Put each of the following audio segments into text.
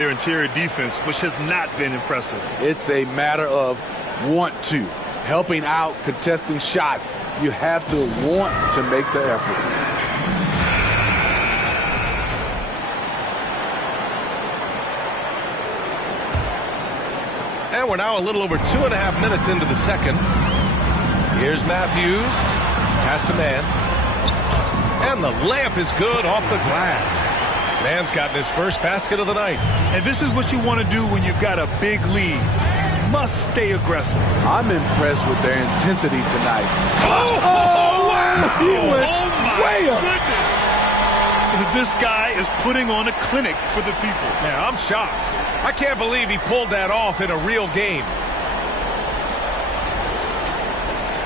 their interior defense, which has not been impressive. It's a matter of want to. Helping out, contesting shots. You have to want to make the effort. And we're now a little over 2.5 minutes into the second. Here's Matthews. Pass to Mann. And the layup is good off the glass. Mann's gotten his first basket of the night. And this is what you want to do when you've got a big lead. Must stay aggressive. I'm impressed with their intensity tonight. Oh, wow! He went way up. Goodness. This guy is putting on a clinic for the people. Yeah, I'm shocked. I can't believe he pulled that off in a real game.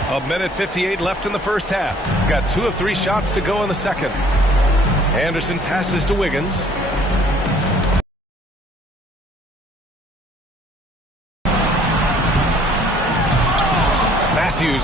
1:58 left in the first half. Got 2 of 3 shots to go in the second. Anderson passes to Wiggins. Matthews.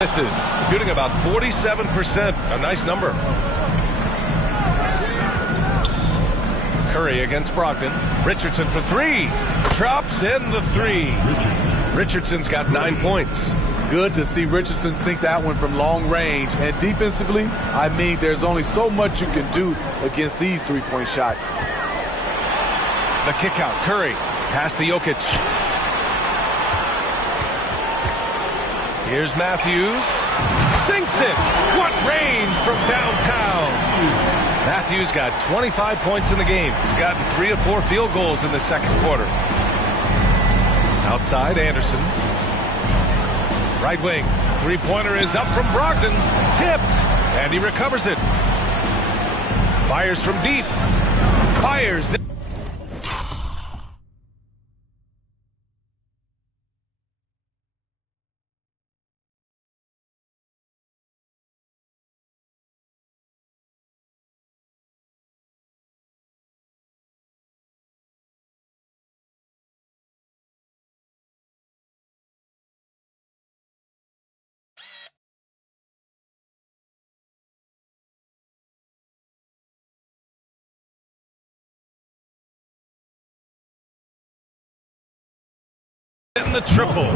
This is shooting about 47%. A nice number. Curry against Brogdon. Richardson for 3. Drops in the 3. Richardson's got 9 points. Good to see Richardson sink that one from long range. And defensively, I mean, there's only so much you can do against these three-point shots. The kick out. Curry. Pass to Jokic. Here's Matthews. Sinks it. What range from downtown. Matthews got 25 points in the game. Gotten 3 of 4 field goals in the second quarter. Outside, Anderson. Right wing. Three-pointer is up from Brogdon. Tipped. And he recovers it. Fires from deep. Fires. In the triple.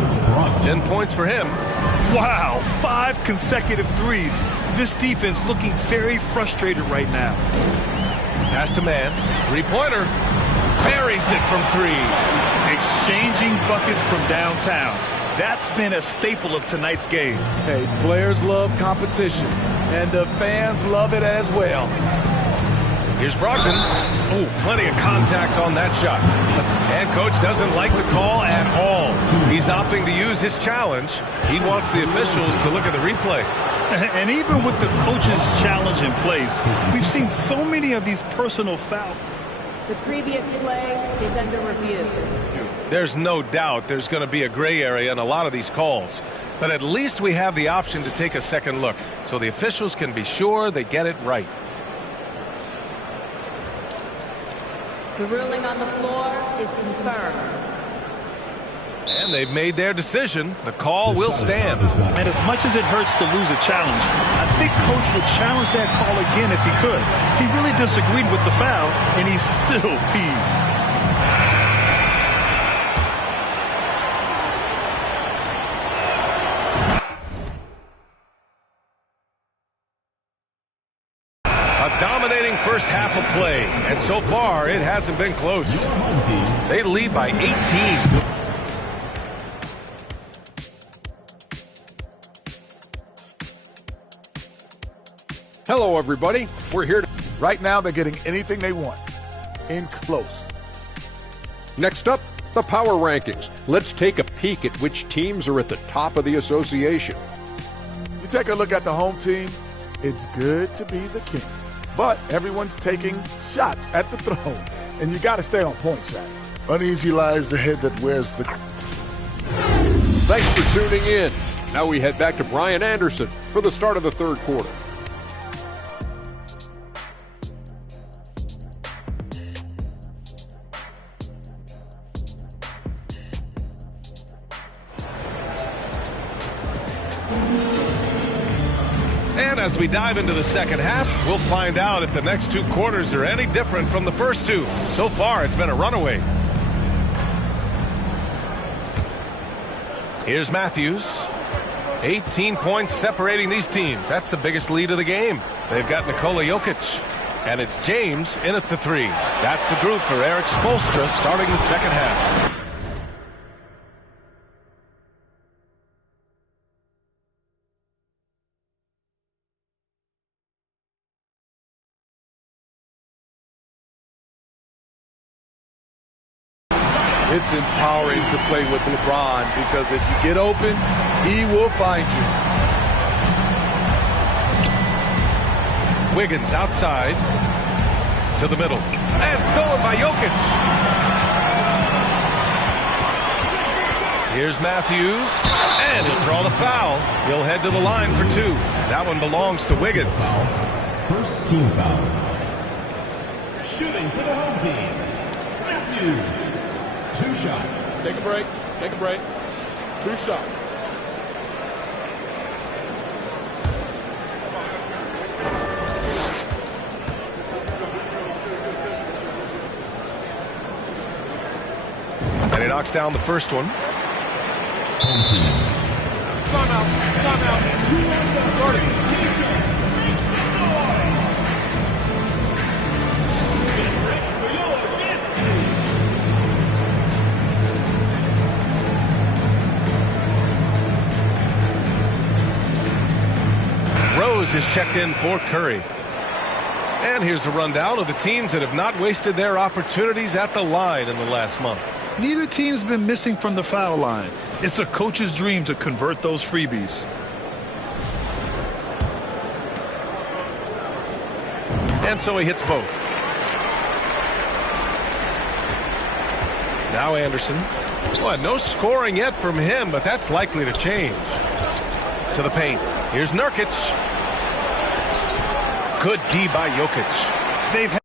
10 points for him. Wow, 5 consecutive threes. This defense looking very frustrated right now. Pass to Mann. Three-pointer. Buries it from 3. Exchanging buckets from downtown. That's been a staple of tonight's game. Hey, players love competition, and the fans love it as well. Here's Brogdon. Oh, plenty of contact on that shot. And coach doesn't like the call at all. He's opting to use his challenge. He wants the officials to look at the replay. And even with the coach's challenge in place, we've seen so many of these personal fouls. The previous play is under review. There's no doubt there's going to be a gray area in a lot of these calls. But at least we have the option to take a second look so the officials can be sure they get it right. The ruling on the floor is confirmed. And they've made their decision. The call will stand. And as much as it hurts to lose a challenge, I think coach would challenge that call again if he could. He really disagreed with the foul, and he's still peeved. Dominating first half of play, and so far it hasn't been close. They lead by 18. Hello, everybody. We're here to... Right now, they're getting anything they want. In close. Next up, the Power Rankings. Let's take a peek at which teams are at the top of the association. You take a look at the home team, it's good to be the king. But everyone's taking shots at the throne, and you got to stay on point, Shaq. Uneasy lies the head that wears the... Thanks for tuning in. Now we head back to Brian Anderson for the start of the third quarter. And as we dive into the second half, we'll find out if the next two quarters are any different from the first two. So far, it's been a runaway. Here's Matthews. 18 points separating these teams. That's the biggest lead of the game. They've got Nikola Jokic. And it's James in at the three. That's the group for Eric Spoelstra starting the second half. It's empowering to play with LeBron because if you get open, he will find you. Wiggins outside to the middle. And stolen by Jokic. Here's Matthews. And he'll draw the foul. He'll head to the line for two. That one belongs to Wiggins. First team foul. Shooting for the home team. Matthews. 2 shots. Take a break. Take a break. 2 shots. And he knocks down the first one. Home team. Timeout. Timeout. 2 lines out. Guarding. T-shirt. Make some noise. Get ready for your dance team. Rose is checked in for Curry. And here's a rundown of the teams that have not wasted their opportunities at the line in the last month. Neither team's been missing from the foul line. It's a coach's dream to convert those freebies. And so he hits both. Now Anderson. Well, no scoring yet from him, but that's likely to change. To the paint. Here's Nurkic. Good D by Jokic. They've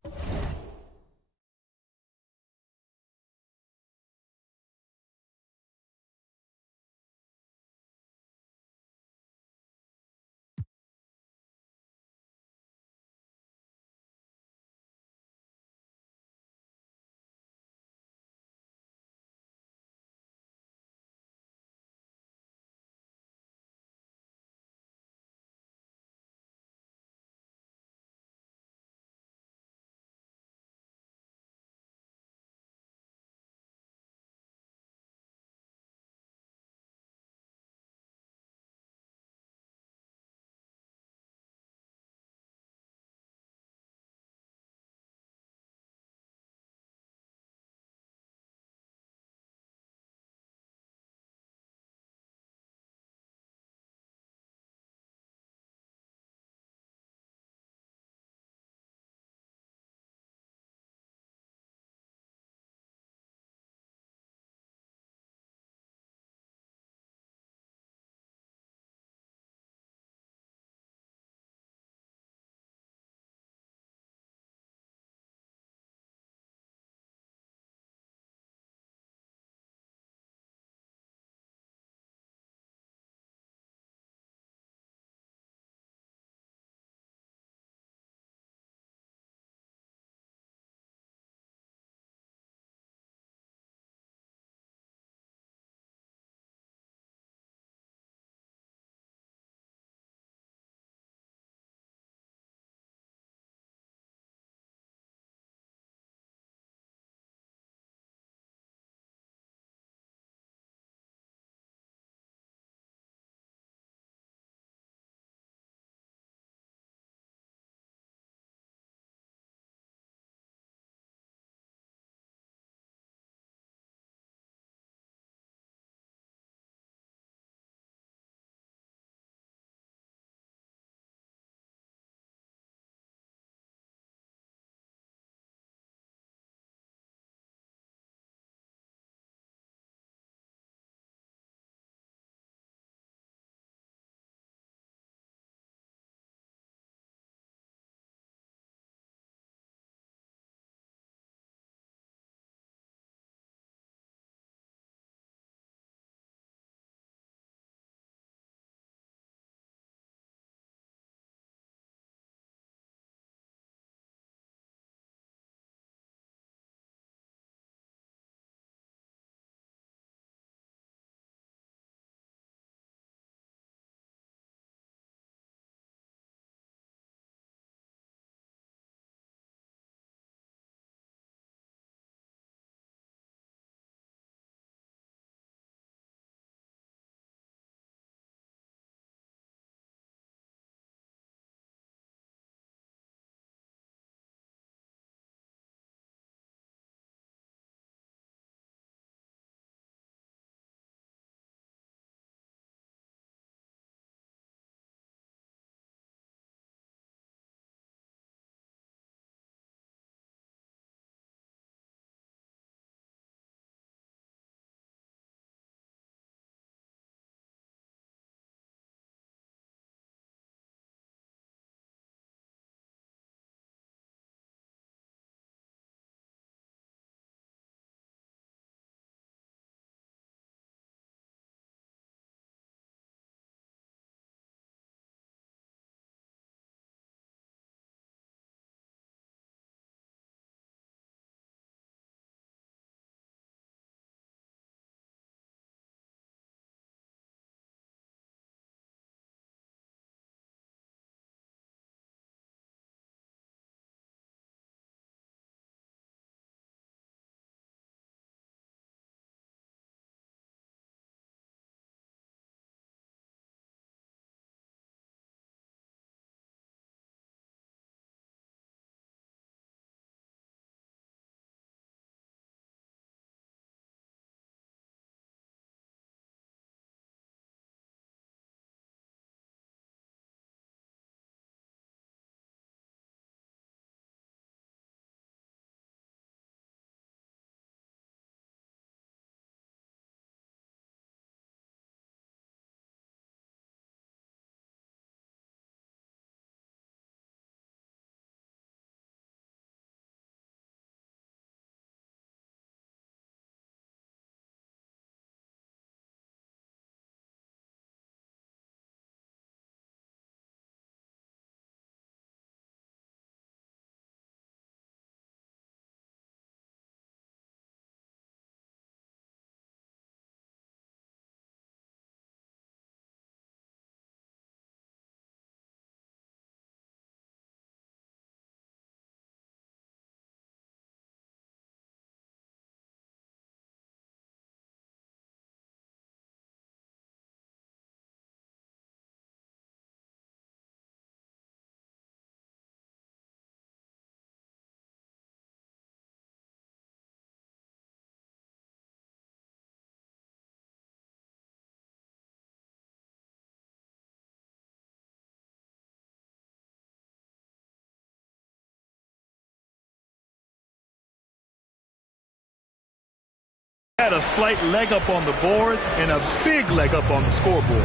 had a slight leg up on the boards and a big leg up on the scoreboard.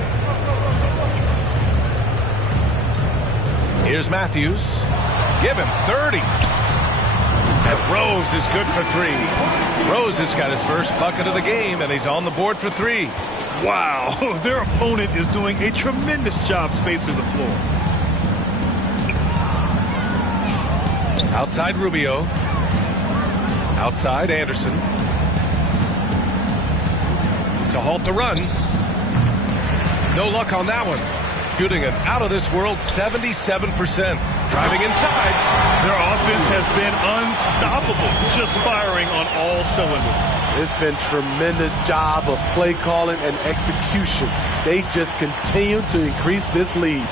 Here's Matthews. Give him 30. And Rose is good for 3. Rose has got his first bucket of the game, and he's on the board for 3. Wow, their opponent is doing a tremendous job spacing the floor. Outside Rubio. Outside Anderson. To halt the run. No luck on that one. Shooting an out-of-this-world 77%. Driving inside. Their offense has been unstoppable, just firing on all cylinders. It's been tremendous job of play calling and execution. They just continue to increase this lead.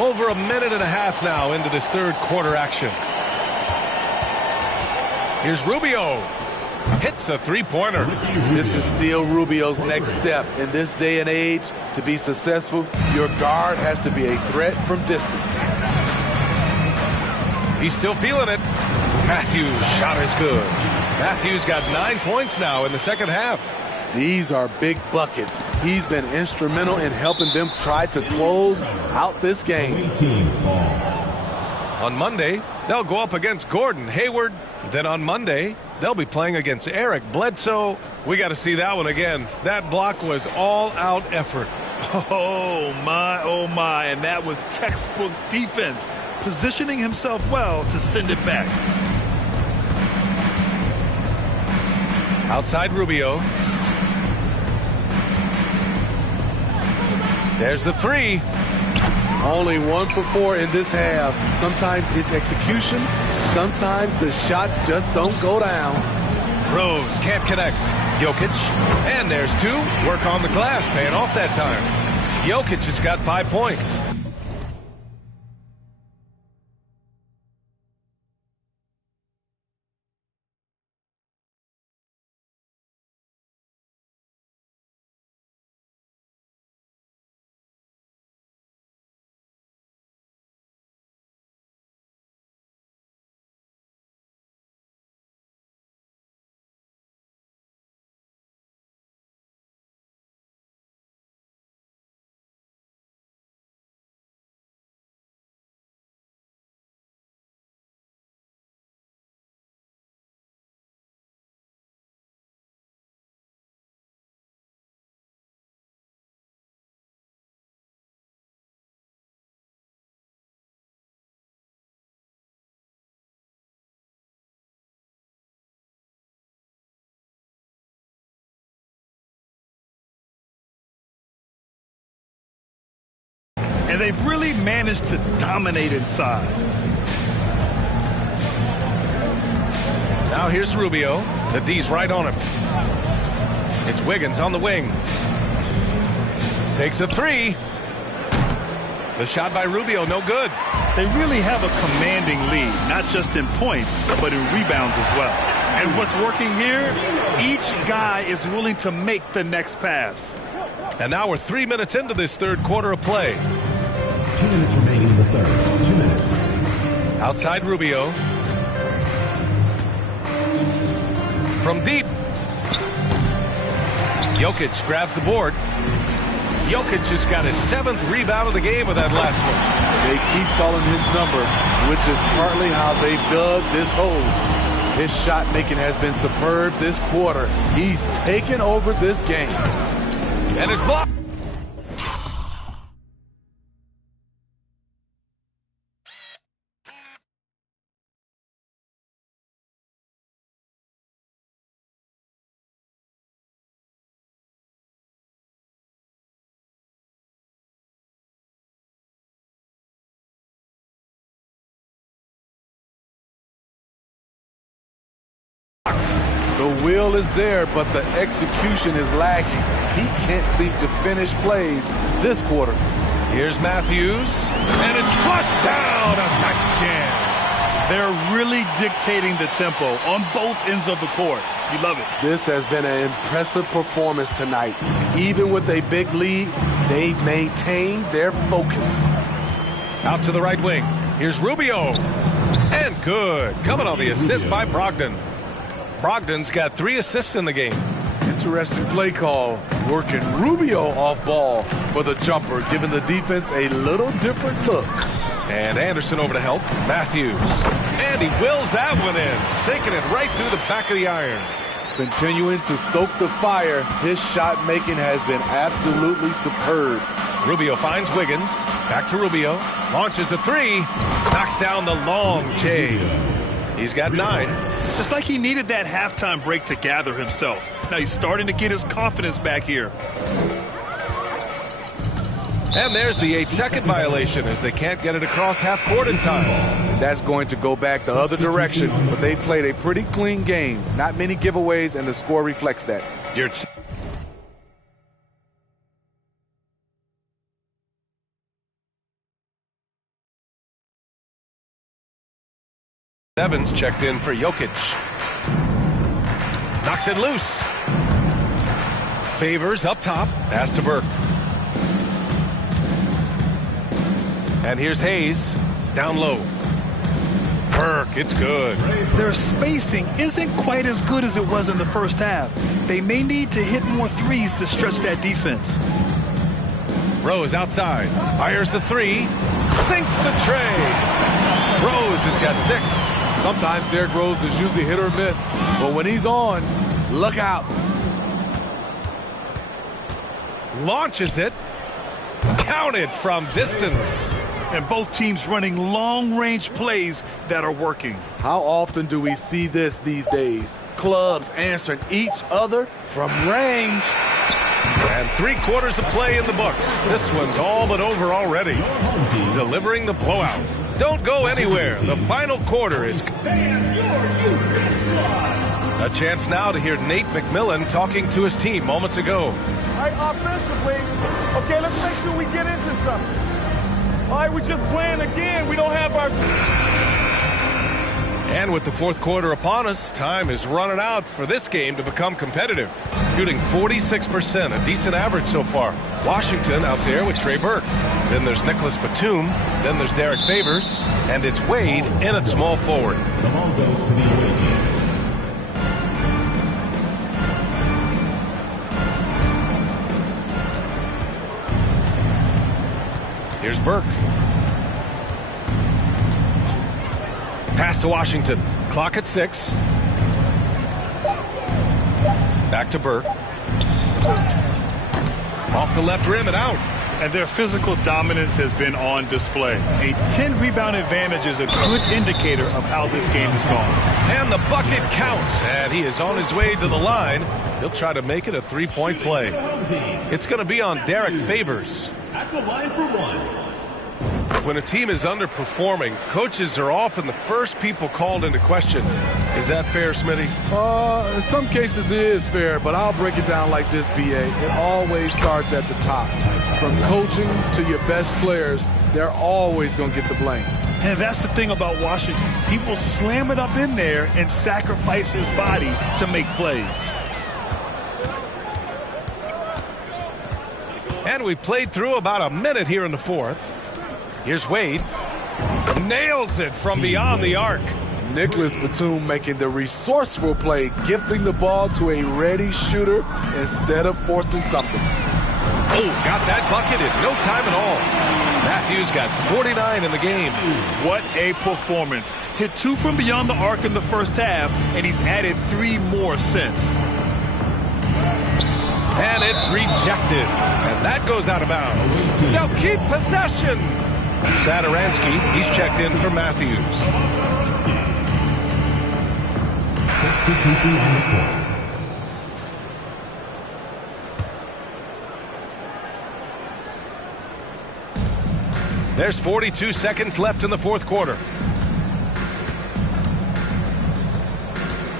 Over a minute and a half now into this third quarter action. Here's Rubio. Hits a three-pointer. This is still Rubio's next step. In this day and age, to be successful, your guard has to be a threat from distance. He's still feeling it. Matthews' shot is good. Matthews got 9 points now in the second half. These are big buckets. He's been instrumental in helping them try to close out this game. On Monday, they'll go up against Gordon Hayward. Then on Monday, they'll be playing against Eric Bledsoe. We got to see that one again. That block was all-out effort. Oh, my, and that was textbook defense, positioning himself well to send it back. Outside Rubio. There's the 3. Only 1 for 4 in this half. Sometimes it's execution. Sometimes the shot just don't go down. Rose can't connect. Jokic. And there's 2. Work on the glass, paying off that time. Jokic has got 5 points. And they've really managed to dominate inside. Now here's Rubio. The D's right on him. It's Wiggins on the wing. Takes a 3. The shot by Rubio, no good. They really have a commanding lead, not just in points, but in rebounds as well. And what's working here? Each guy is willing to make the next pass. And now we're 3 minutes into this third quarter of play. 2 minutes remaining in the third. 2 minutes. Outside Rubio. From deep. Jokic grabs the board. Jokic just got his 7th rebound of the game with that last one. They keep calling his number, which is partly how they dug this hole. His shot making has been superb this quarter. He's taken over this game. And his block. The will is there, but the execution is lacking. He can't seem to finish plays this quarter. Here's Matthews, and it's flushed down. A nice jam. They're really dictating the tempo on both ends of the court. You love it. This has been an impressive performance tonight. Even with a big lead, they've maintained their focus. Out to the right wing. Here's Rubio. And good. Coming on the assist by Brogdon. Brogdon's got 3 assists in the game. Interesting play call. Working Rubio off ball for the jumper, giving the defense a little different look. And Anderson over to help. Matthews. And he wills that one in. Sinking it right through the back of the iron. Continuing to stoke the fire, his shot making has been absolutely superb. Rubio finds Wiggins. Back to Rubio. Launches a 3. Knocks down the long J. He's got 9. It's like he needed that halftime break to gather himself. Now he's starting to get his confidence back here. And there's the 8-second violation as they can't get it across half court in time. That's going to go back the other direction, but they played a pretty clean game. Not many giveaways, and the score reflects that. Evans checked in for Jokic. Knocks it loose. Favors up top. Pass to Burke. And here's Hayes. Down low. Burke, it's good. Their spacing isn't quite as good as it was in the first half. They may need to hit more threes to stretch that defense. Rose outside. Fires the 3. Sinks the tray. Rose has got 6. Sometimes Derrick Rose is usually hit or miss, but when he's on, look out. Launches it. Counted from distance. And both teams running long-range plays that are working. How often do we see this these days? Clubs answering each other from range. And 3/4 of play in the books. This one's all but over already. Delivering the blowout. Don't go anywhere. The final quarter is... A chance now to hear Nate McMillan talking to his team moments ago. All right, offensively, okay, let's make sure we get into something. All right, we're just playing again. We don't have our... And with the fourth quarter upon us, time is running out for this game to become competitive. Shooting 46%, a decent average so far. Washington out there with Trey Burke. Then there's Nicholas Batum. Then there's Derek Favors. And it's Wade in at small forward. The ball goes to the away team. Here's Burke. Pass to Washington. Clock at 6. Back to Burke. Off the left rim and out. And their physical dominance has been on display. A 10-rebound advantage is a good indicator of how this game has gone. And the bucket counts. And he is on his way to the line. He'll try to make it a 3-point play. It's going to be on Derek Favors. At the line for 1. When a team is underperforming, coaches are often the first people called into question. Is that fair, Smitty? In some cases it is fair, but I'll break it down like this, B.A. It always starts at the top. From coaching to your best players, they're always going to get the blame. And that's the thing about Washington. People slam it up in there and sacrifice his body to make plays. And we played through about a minute here in the fourth. Here's Wade. Nails it from beyond the arc. Nicholas Batum making the resourceful play, gifting the ball to a ready shooter instead of forcing something. Oh, got that bucket in no time at all. Matthews got 49 in the game. What a performance. Hit 2 from beyond the arc in the first half, and he's added 3 more since. And it's rejected. And that goes out of bounds. They'll keep possession. Satoransky, he's checked in for Matthews. Substitution on the court. There's 42 seconds left in the fourth quarter.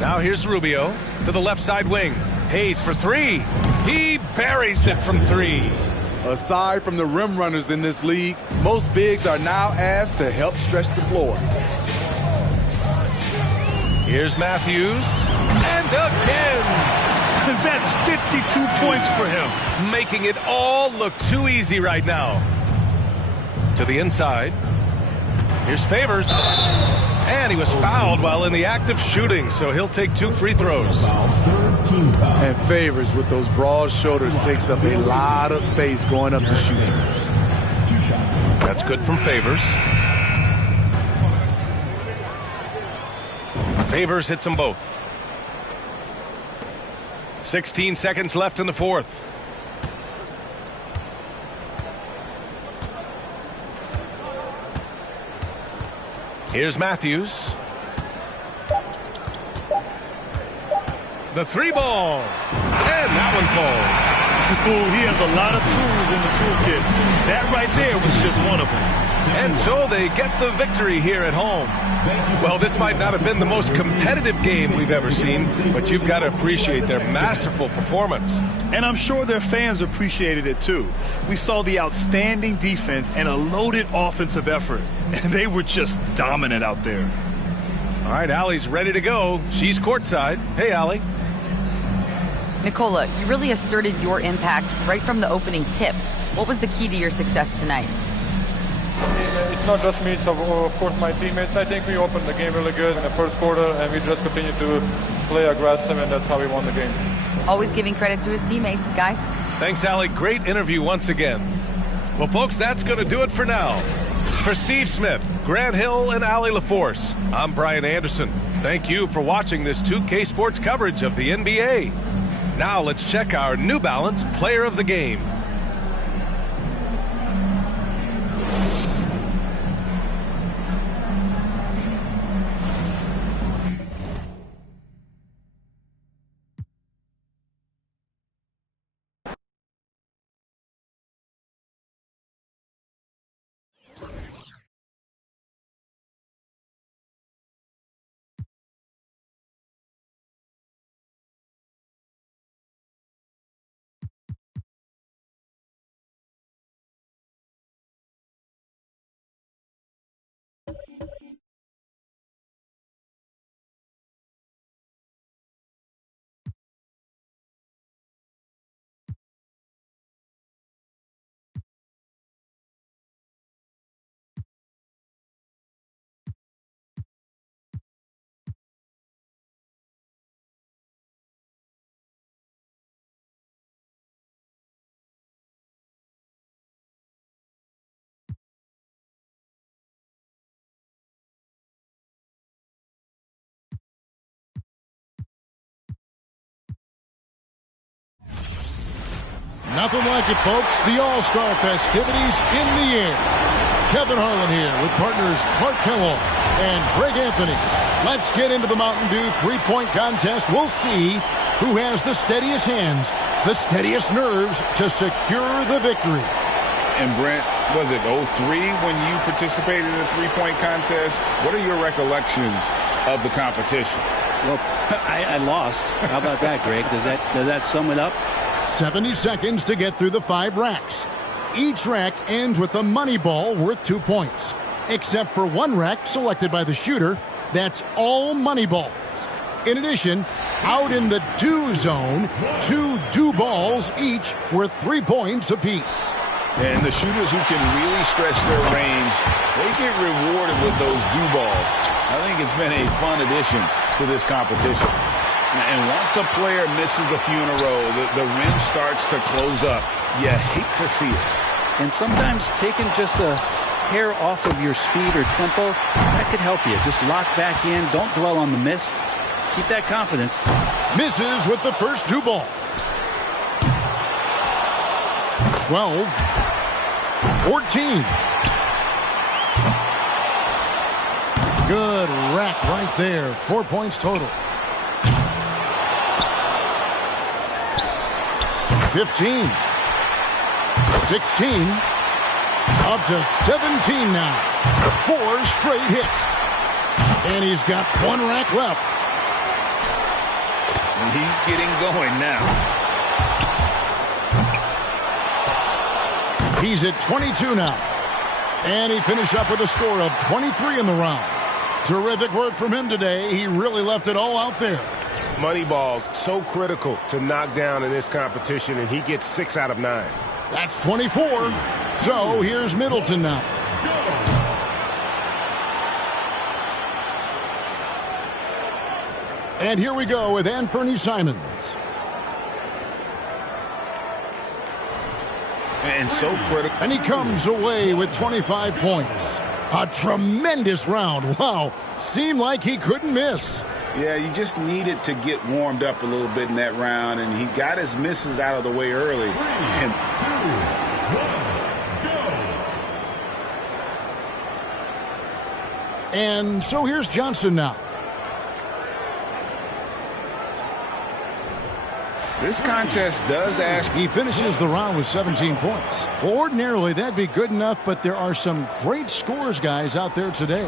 Now here's Rubio to the left side wing. Hayes for 3. He buries it from 3. Aside from the rim runners in this league, most bigs are now asked to help stretch the floor. Here's Matthews. And again. That's 52 points for him. Making it all look too easy right now. To the inside. Here's Favors. And he was fouled while in the act of shooting, so he'll take 2 free throws. And Favors with those broad shoulders takes up a lot of space going up to shooting. That's good from Favors. Favors hits them both. 16 seconds left in the fourth. Here's Matthews. The 3-ball. And that one falls. Ooh, he has a lot of tools in the toolkit. That right there was just one of them. And so they get the victory here at home. Well, this might not have been the most competitive game we've ever seen, but you've got to appreciate their masterful performance. And I'm sure their fans appreciated it too. We saw the outstanding defense and a loaded offensive effort. And they were just dominant out there. All right, Allie's ready to go. She's courtside. Hey, Allie. Nikola, you really asserted your impact right from the opening tip. What was the key to your success tonight? It's not just me, it's of course my teammates. I think we opened the game really good in the first quarter, and we just continued to play aggressive, and that's how we won the game. Always giving credit to his teammates, guys. Thanks, Allie. Great interview once again. Well, folks, that's going to do it for now. For Steve Smith, Grant Hill, and Allie LaForce, I'm Brian Anderson. Thank you for watching this 2K Sports coverage of the NBA. Now let's check our New Balance Player of the Game. Nothing like it, folks. The All-Star festivities in the air. Kevin Harlan here with partners Clark Kellogg and Greg Anthony. Let's get into the Mountain Dew three-point contest. We'll see who has the steadiest hands, the steadiest nerves to secure the victory. And Brent, was it 03 when you participated in the three-point contest? What are your recollections of the competition? Well, I lost. How about that, Greg? Does that sum it up? 70 seconds to get through the 5 racks. Each rack ends with a money ball worth 2 points. Except for one rack selected by the shooter, that's all money balls. In addition, out in the Dew zone, 2 Dew balls each worth 3 points apiece. And the shooters who can really stretch their range, they get rewarded with those Dew balls. I think it's been a fun addition to this competition. And once a player misses a few in a row, the rim starts to close up. You hate to see it. And sometimes taking just a hair off of your speed or tempo, that could help you. Just lock back in. Don't dwell on the miss. Keep that confidence. Misses with the first Dew ball. 12. 14. Good rack right there. 4 points total. 15. 16. Up to 17 now. 4 straight hits. And he's got 1 rack left. And he's getting going now. He's at 22 now. And he finished up with a score of 23 in the round. Terrific work from him today. He really left it all out there. Money balls, so critical to knock down in this competition, and he gets 6 out of 9. That's 24. So here's Middleton now. And here we go with Anthony Simons. And so critical. And he comes away with 25 points. A tremendous round. Wow. Seemed like he couldn't miss. Yeah, you just needed to get warmed up a little bit in that round, and he got his misses out of the way early. 3, 2, 1, go! And so here's Johnson now. This contest does ask. He finishes the round with 17 points. Ordinarily, that'd be good enough, but there are some great scores guys out there today.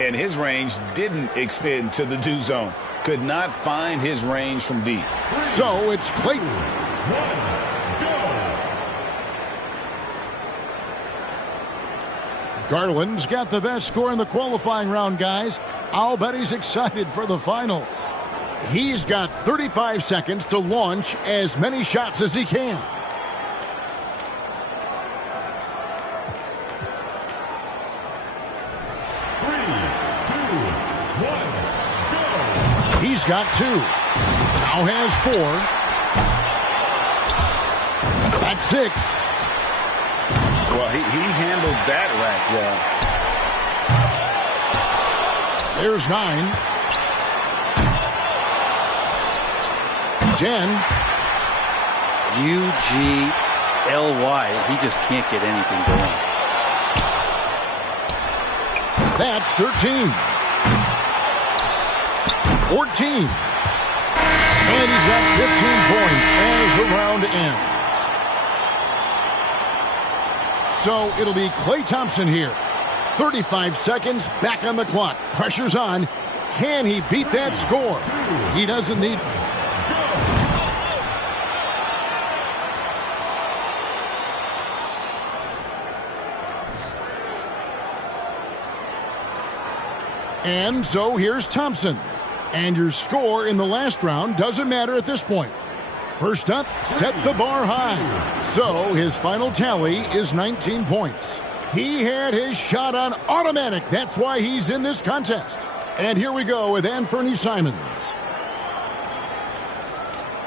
And his range didn't extend to the do zone. Could not find his range from deep. So it's Clayton. 1, go! Garland's got the best score in the qualifying round, guys. I'll bet he's excited for the finals. He's got 35 seconds to launch as many shots as he can. He's got 2. Now has 4. That's 6. Well, he handled that rack well. There's 9. 10. UGLY. He just can't get anything going. That's 13. 14. And he's got 15 points as the round ends. So it'll be Klay Thompson here. 35 seconds back on the clock. Pressure's on. Can he beat that score? He doesn't need. And so here's Thompson. And your score in the last round doesn't matter at this point. First up, set the bar high. So his final tally is 19 points. He had his shot on automatic. That's why he's in this contest. And here we go with Anthony Simons.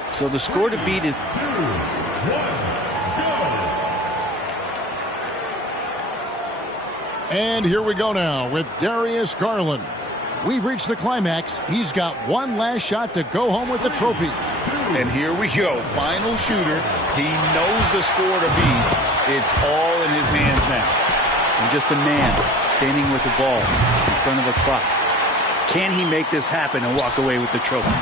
So the score to beat is 2, 1, go! And here we go now with Darius Garland. We've reached the climax. He's got one last shot to go home with the trophy. And here we go. Final shooter. He knows the score to beat. It's all in his hands now. And just a man standing with the ball in front of the clock. Can he make this happen and walk away with the trophy?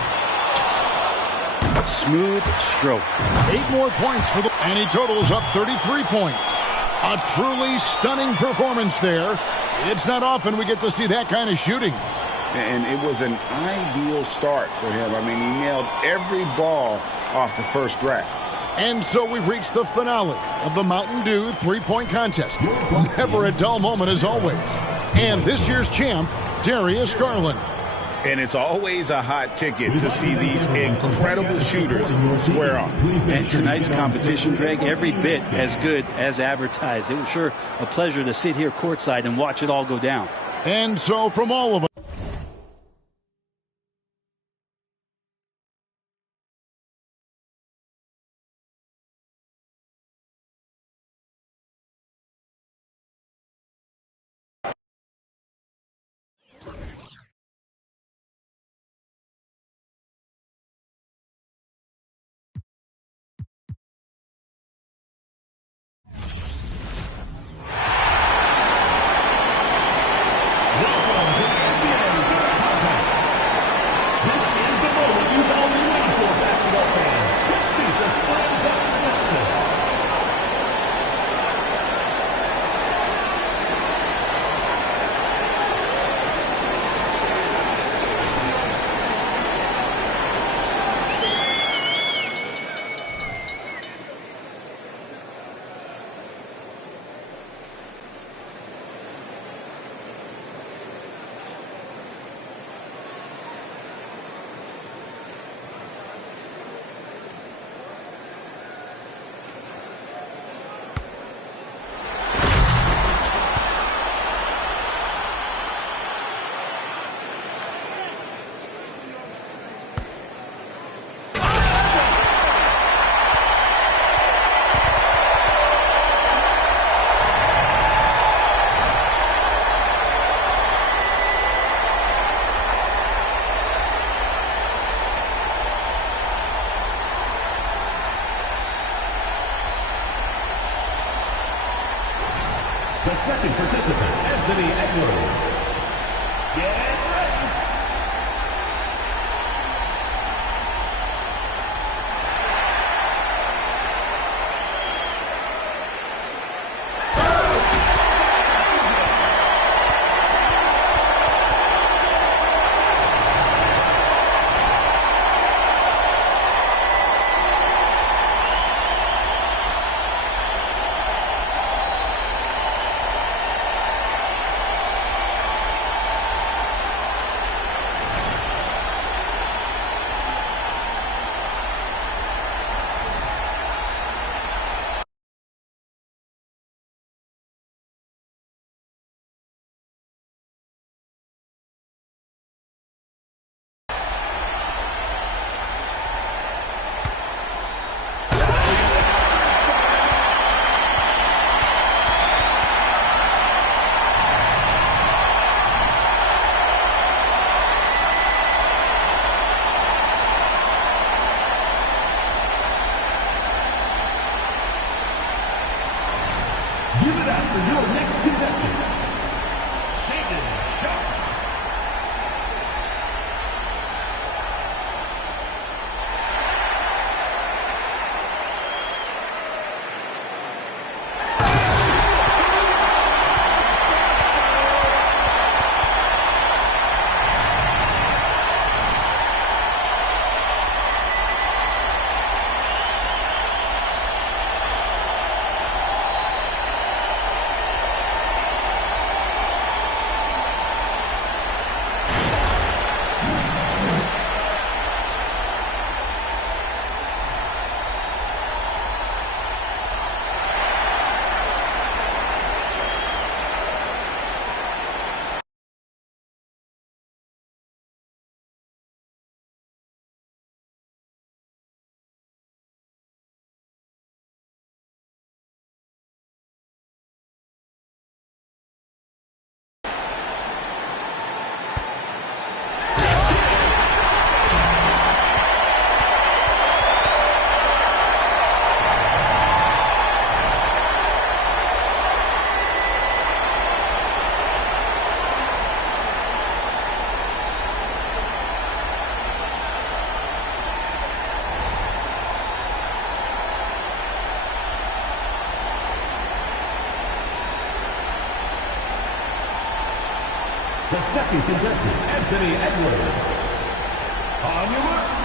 Smooth stroke. 8 more points for the... And he totals up 33 points. A truly stunning performance there. It's not often we get to see that kind of shooting. And it was an ideal start for him. I mean, he nailed every ball off the first rack. And so we've reached the finale of the Mountain Dew three-point contest. Never a dull moment as always. And this year's champ, Darius Garland. And it's always a hot ticket to see these incredible shooters square off. And tonight's competition, Greg, every bit as good as advertised. It was sure a pleasure to sit here courtside and watch it all go down. And so from all of us, The second participant, Anthony Edwards. Get ready. Give it up for your next contestant, Shaden Sharp. The second contestant, Anthony Edwards. On your marks.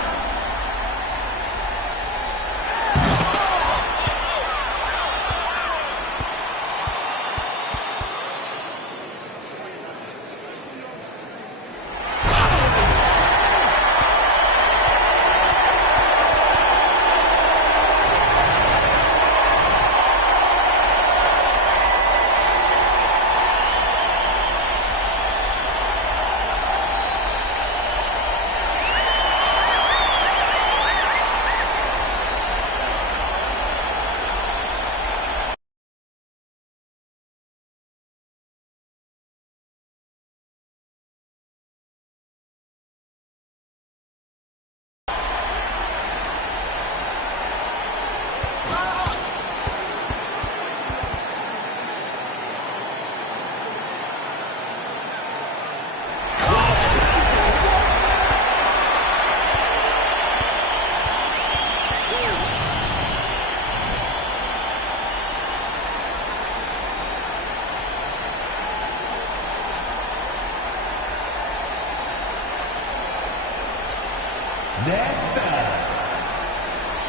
Next up,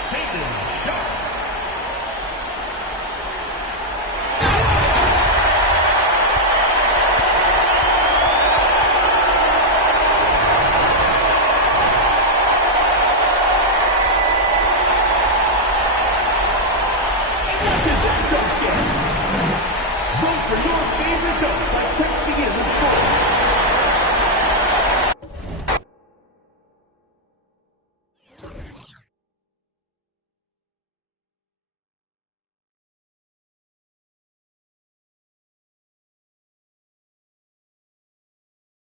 Shaden Sharp. Vote for your favorite dunk by texting in the score